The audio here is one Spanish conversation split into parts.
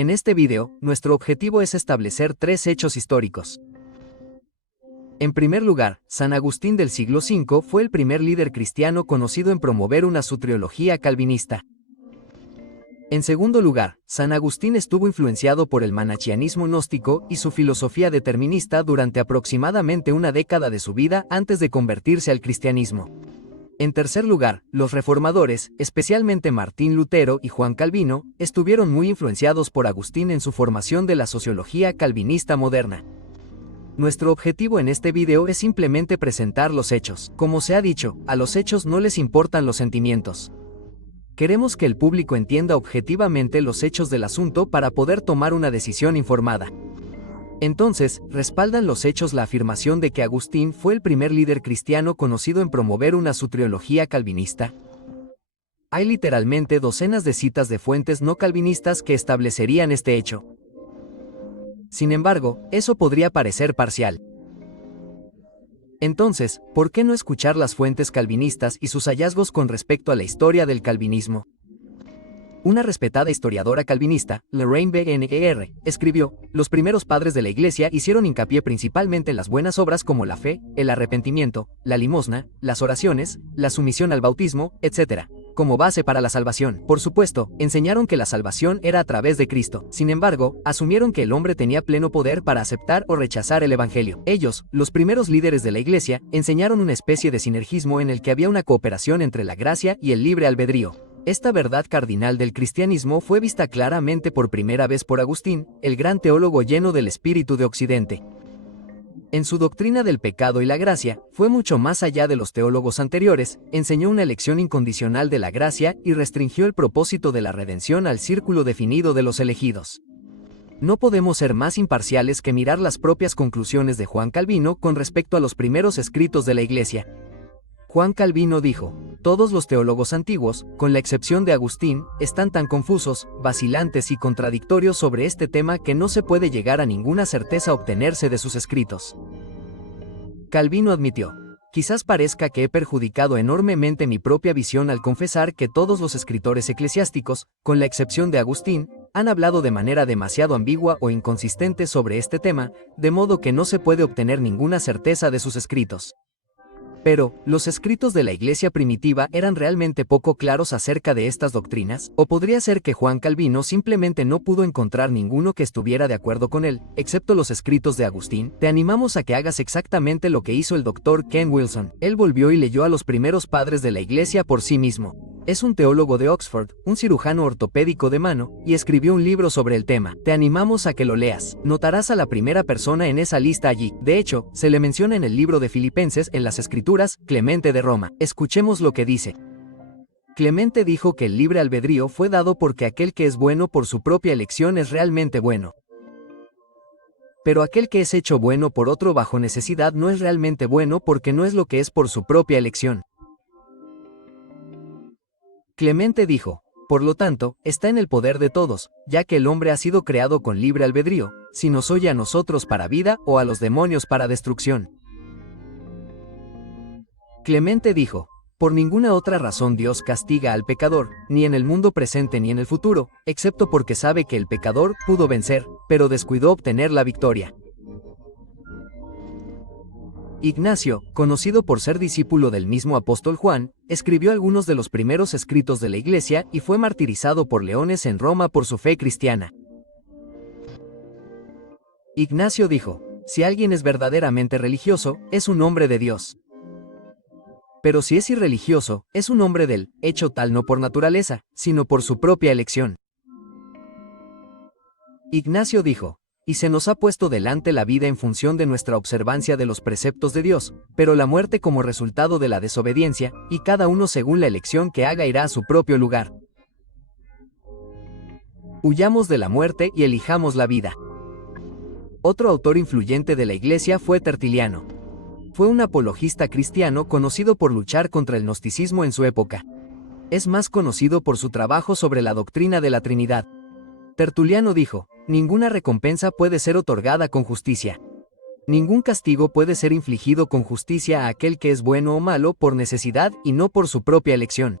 En este video, nuestro objetivo es establecer 3 hechos históricos. En primer lugar, San Agustín del siglo V fue el primer líder cristiano conocido en promover una soteriología calvinista. En segundo lugar, San Agustín estuvo influenciado por el manichaeísmo gnóstico y su filosofía determinista durante aproximadamente una década de su vida antes de convertirse al cristianismo. En tercer lugar, los reformadores, especialmente Martín Lutero y Juan Calvino, estuvieron muy influenciados por Agustín en su formación de la sociología calvinista moderna. Nuestro objetivo en este video es simplemente presentar los hechos. Como se ha dicho, a los hechos no les importan los sentimientos. Queremos que el público entienda objetivamente los hechos del asunto para poder tomar una decisión informada. Entonces, ¿respaldan los hechos la afirmación de que Agustín fue el primer líder cristiano conocido en promover una soteriología calvinista? Hay literalmente docenas de citas de fuentes no calvinistas que establecerían este hecho. Sin embargo, eso podría parecer parcial. Entonces, ¿por qué no escuchar las fuentes calvinistas y sus hallazgos con respecto a la historia del calvinismo? Una respetada historiadora calvinista, Lorraine B.N.E.R., escribió: los primeros padres de la Iglesia hicieron hincapié principalmente en las buenas obras como la fe, el arrepentimiento, la limosna, las oraciones, la sumisión al bautismo, etc., como base para la salvación. Por supuesto, enseñaron que la salvación era a través de Cristo. Sin embargo, asumieron que el hombre tenía pleno poder para aceptar o rechazar el Evangelio. Ellos, los primeros líderes de la Iglesia, enseñaron una especie de sinergismo en el que había una cooperación entre la gracia y el libre albedrío. Esta verdad cardinal del cristianismo fue vista claramente por primera vez por Agustín, el gran teólogo lleno del espíritu de Occidente. En su doctrina del pecado y la gracia, fue mucho más allá de los teólogos anteriores, enseñó una elección incondicional de la gracia y restringió el propósito de la redención al círculo definido de los elegidos. No podemos ser más imparciales que mirar las propias conclusiones de Juan Calvino con respecto a los primeros escritos de la Iglesia. Juan Calvino dijo: todos los teólogos antiguos, con la excepción de Agustín, están tan confusos, vacilantes y contradictorios sobre este tema que no se puede llegar a ninguna certeza obtenerse de sus escritos. Calvino admitió: quizás parezca que he perjudicado enormemente mi propia visión al confesar que todos los escritores eclesiásticos, con la excepción de Agustín, han hablado de manera demasiado ambigua o inconsistente sobre este tema, de modo que no se puede obtener ninguna certeza de sus escritos. Pero, ¿los escritos de la Iglesia primitiva eran realmente poco claros acerca de estas doctrinas? ¿O podría ser que Juan Calvino simplemente no pudo encontrar ninguno que estuviera de acuerdo con él, excepto los escritos de Agustín? Te animamos a que hagas exactamente lo que hizo el Dr. Ken Wilson. Él volvió y leyó a los primeros padres de la Iglesia por sí mismo. Es un teólogo de Oxford, un cirujano ortopédico de mano, y escribió un libro sobre el tema. Te animamos a que lo leas. Notarás a la primera persona en esa lista allí. De hecho, se le menciona en el libro de Filipenses en las Escrituras, Clemente de Roma. Escuchemos lo que dice. Clemente dijo que el libre albedrío fue dado porque aquel que es bueno por su propia elección es realmente bueno. Pero aquel que es hecho bueno por otro bajo necesidad no es realmente bueno porque no es lo que es por su propia elección. Clemente dijo: por lo tanto, está en el poder de todos, ya que el hombre ha sido creado con libre albedrío, si nos oye a nosotros para vida o a los demonios para destrucción. Clemente dijo: por ninguna otra razón Dios castiga al pecador, ni en el mundo presente ni en el futuro, excepto porque sabe que el pecador pudo vencer, pero descuidó obtener la victoria. Ignacio, conocido por ser discípulo del mismo apóstol Juan, escribió algunos de los primeros escritos de la Iglesia y fue martirizado por leones en Roma por su fe cristiana. Ignacio dijo: si alguien es verdaderamente religioso, es un hombre de Dios. Pero si es irreligioso, es un hombre del, hecho tal no por naturaleza, sino por su propia elección. Ignacio dijo: y se nos ha puesto delante la vida en función de nuestra observancia de los preceptos de Dios, pero la muerte como resultado de la desobediencia, y cada uno según la elección que haga irá a su propio lugar. Huyamos de la muerte y elijamos la vida. Otro autor influyente de la Iglesia fue Tertuliano. Fue un apologista cristiano conocido por luchar contra el gnosticismo en su época. Es más conocido por su trabajo sobre la doctrina de la Trinidad. Tertuliano dijo: ninguna recompensa puede ser otorgada con justicia. Ningún castigo puede ser infligido con justicia a aquel que es bueno o malo por necesidad y no por su propia elección.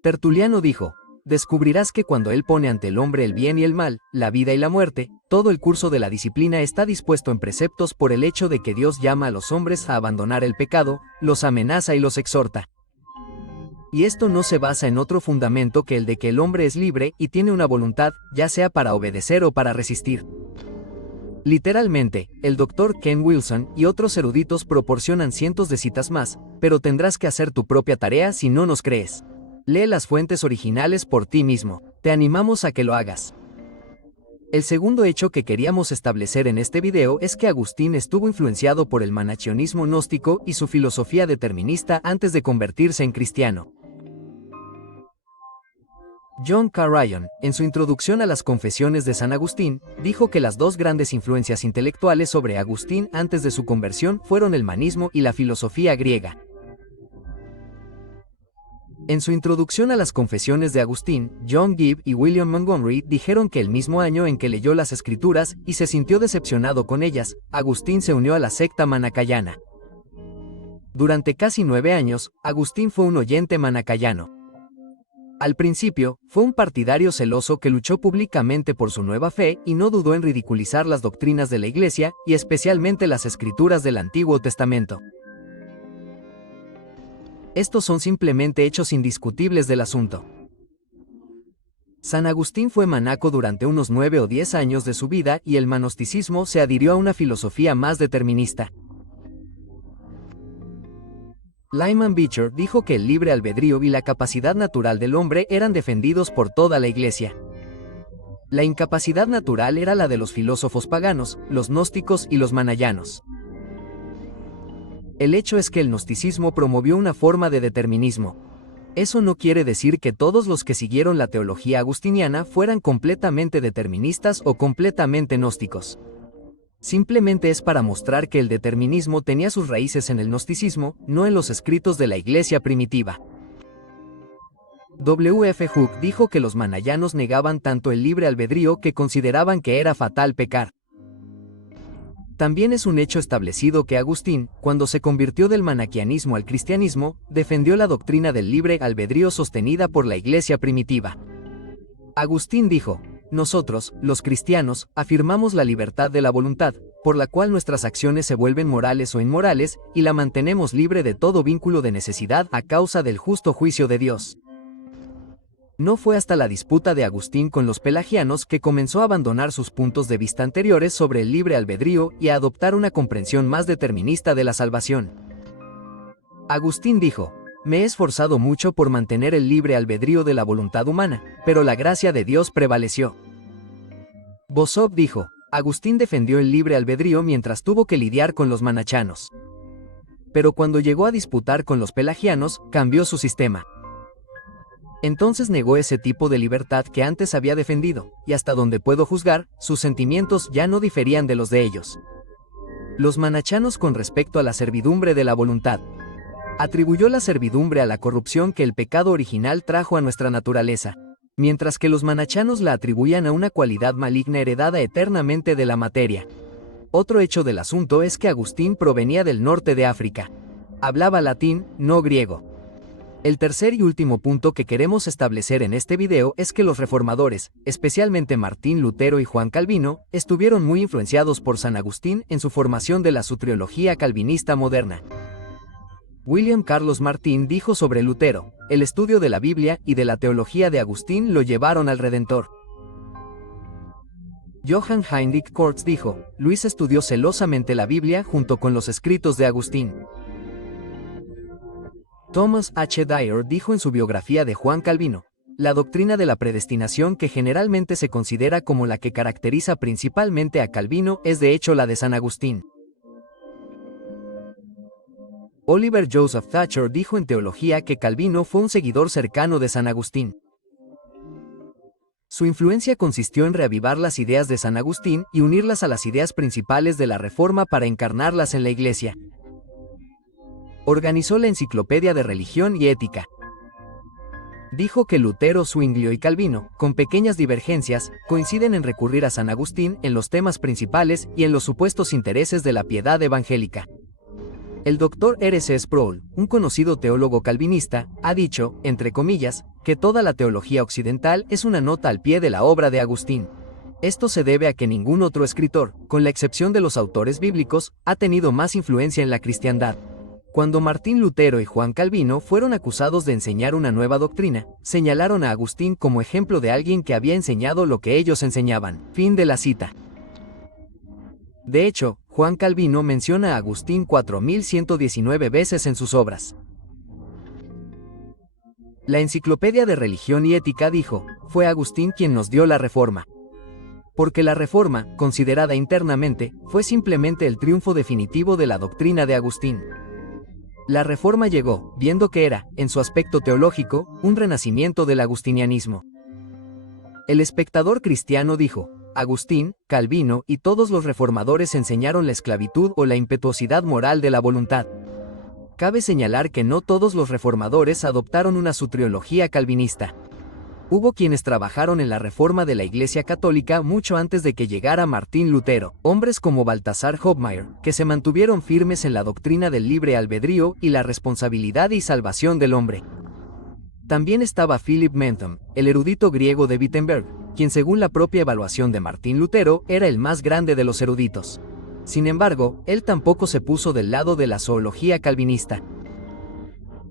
Tertuliano dijo: descubrirás que cuando Él pone ante el hombre el bien y el mal, la vida y la muerte, todo el curso de la disciplina está dispuesto en preceptos por el hecho de que Dios llama a los hombres a abandonar el pecado, los amenaza y los exhorta. Y esto no se basa en otro fundamento que el de que el hombre es libre y tiene una voluntad, ya sea para obedecer o para resistir. Literalmente, el Dr. Ken Wilson y otros eruditos proporcionan cientos de citas más, pero tendrás que hacer tu propia tarea si no nos crees. Lee las fuentes originales por ti mismo. Te animamos a que lo hagas. El segundo hecho que queríamos establecer en este video es que Agustín estuvo influenciado por el maniacionismo gnóstico y su filosofía determinista antes de convertirse en cristiano. John K. Ryan, en su introducción a las Confesiones de San Agustín, dijo que las dos grandes influencias intelectuales sobre Agustín antes de su conversión fueron el manismo y la filosofía griega. En su introducción a las Confesiones de Agustín, John Gibb y William Montgomery dijeron que el mismo año en que leyó las Escrituras y se sintió decepcionado con ellas, Agustín se unió a la secta manacayana. Durante casi 9 años, Agustín fue un oyente manacayano. Al principio, fue un partidario celoso que luchó públicamente por su nueva fe y no dudó en ridiculizar las doctrinas de la Iglesia y especialmente las Escrituras del Antiguo Testamento. Estos son simplemente hechos indiscutibles del asunto. San Agustín fue manaco durante unos 9 o 10 años de su vida y el gnosticismo se adhirió a una filosofía más determinista. Lyman Beecher dijo que el libre albedrío y la capacidad natural del hombre eran defendidos por toda la Iglesia. La incapacidad natural era la de los filósofos paganos, los gnósticos y los manayanos. El hecho es que el gnosticismo promovió una forma de determinismo. Eso no quiere decir que todos los que siguieron la teología agustiniana fueran completamente deterministas o completamente gnósticos. Simplemente es para mostrar que el determinismo tenía sus raíces en el gnosticismo, no en los escritos de la Iglesia primitiva. W. F. Hooke dijo que los manayanos negaban tanto el libre albedrío que consideraban que era fatal pecar. También es un hecho establecido que Agustín, cuando se convirtió del maniqueísmo al cristianismo, defendió la doctrina del libre albedrío sostenida por la Iglesia primitiva. Agustín dijo: nosotros, los cristianos, afirmamos la libertad de la voluntad, por la cual nuestras acciones se vuelven morales o inmorales, y la mantenemos libre de todo vínculo de necesidad a causa del justo juicio de Dios. No fue hasta la disputa de Agustín con los pelagianos que comenzó a abandonar sus puntos de vista anteriores sobre el libre albedrío y a adoptar una comprensión más determinista de la salvación. Agustín dijo: me he esforzado mucho por mantener el libre albedrío de la voluntad humana, pero la gracia de Dios prevaleció. Bossuet dijo: Agustín defendió el libre albedrío mientras tuvo que lidiar con los manachanos. Pero cuando llegó a disputar con los pelagianos, cambió su sistema. Entonces negó ese tipo de libertad que antes había defendido, y hasta donde puedo juzgar, sus sentimientos ya no diferían de los de ellos. Los manachanos con respecto a la servidumbre de la voluntad. Atribuyó la servidumbre a la corrupción que el pecado original trajo a nuestra naturaleza, mientras que los manachanos la atribuían a una cualidad maligna heredada eternamente de la materia. Otro hecho del asunto es que Agustín provenía del norte de África. Hablaba latín, no griego. El tercer y último punto que queremos establecer en este video es que los reformadores, especialmente Martín Lutero y Juan Calvino, estuvieron muy influenciados por San Agustín en su formación de la soteriología calvinista moderna. William Carlos Martín dijo sobre Lutero: el estudio de la Biblia y de la teología de Agustín lo llevaron al Redentor. Johann Heinrich Kortz dijo: Luis estudió celosamente la Biblia junto con los escritos de Agustín. Thomas H. Dyer dijo en su biografía de Juan Calvino: la doctrina de la predestinación, que generalmente se considera como la que caracteriza principalmente a Calvino, es de hecho la de San Agustín. Oliver Joseph Thatcher dijo en Teología que Calvino fue un seguidor cercano de San Agustín. Su influencia consistió en reavivar las ideas de San Agustín y unirlas a las ideas principales de la Reforma para encarnarlas en la Iglesia. Organizó la Enciclopedia de Religión y Ética. Dijo que Lutero, Zwinglio y Calvino, con pequeñas divergencias, coinciden en recurrir a San Agustín en los temas principales y en los supuestos intereses de la piedad evangélica. El Dr. R. C. Sproul, un conocido teólogo calvinista, ha dicho, entre comillas, que toda la teología occidental es una nota al pie de la obra de Agustín. Esto se debe a que ningún otro escritor, con la excepción de los autores bíblicos, ha tenido más influencia en la cristiandad. Cuando Martín Lutero y Juan Calvino fueron acusados de enseñar una nueva doctrina, señalaron a Agustín como ejemplo de alguien que había enseñado lo que ellos enseñaban. Fin de la cita. De hecho, Juan Calvino menciona a Agustín 4119 veces en sus obras. La Enciclopedia de Religión y Ética dijo, fue Agustín quien nos dio la Reforma. Porque la Reforma, considerada internamente, fue simplemente el triunfo definitivo de la doctrina de Agustín. La Reforma llegó, viendo que era, en su aspecto teológico, un renacimiento del agustinianismo. El Espectador cristiano dijo, Agustín, Calvino y todos los reformadores enseñaron la esclavitud o la impetuosidad moral de la voluntad. Cabe señalar que no todos los reformadores adoptaron una soteriología calvinista. Hubo quienes trabajaron en la reforma de la Iglesia Católica mucho antes de que llegara Martín Lutero, hombres como Baltasar Hofmeier, que se mantuvieron firmes en la doctrina del libre albedrío y la responsabilidad y salvación del hombre. También estaba Philip Melanchthon, el erudito griego de Wittenberg, quien según la propia evaluación de Martín Lutero era el más grande de los eruditos. Sin embargo, él tampoco se puso del lado de la zoología calvinista.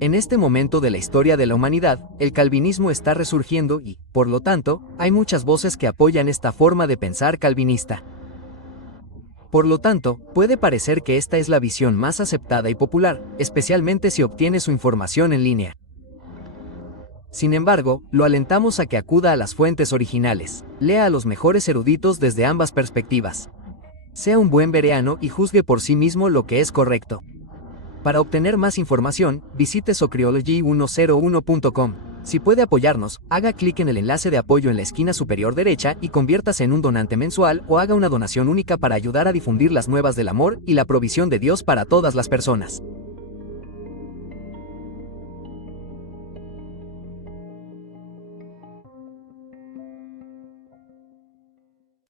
En este momento de la historia de la humanidad, el calvinismo está resurgiendo y, por lo tanto, hay muchas voces que apoyan esta forma de pensar calvinista. Por lo tanto, puede parecer que esta es la visión más aceptada y popular, especialmente si obtiene su información en línea. Sin embargo, lo alentamos a que acuda a las fuentes originales, lea a los mejores eruditos desde ambas perspectivas. Sea un buen bereano y juzgue por sí mismo lo que es correcto. Para obtener más información, visite socriology101.com. Si puede apoyarnos, haga clic en el enlace de apoyo en la esquina superior derecha y conviértase en un donante mensual o haga una donación única para ayudar a difundir las nuevas del amor y la provisión de Dios para todas las personas.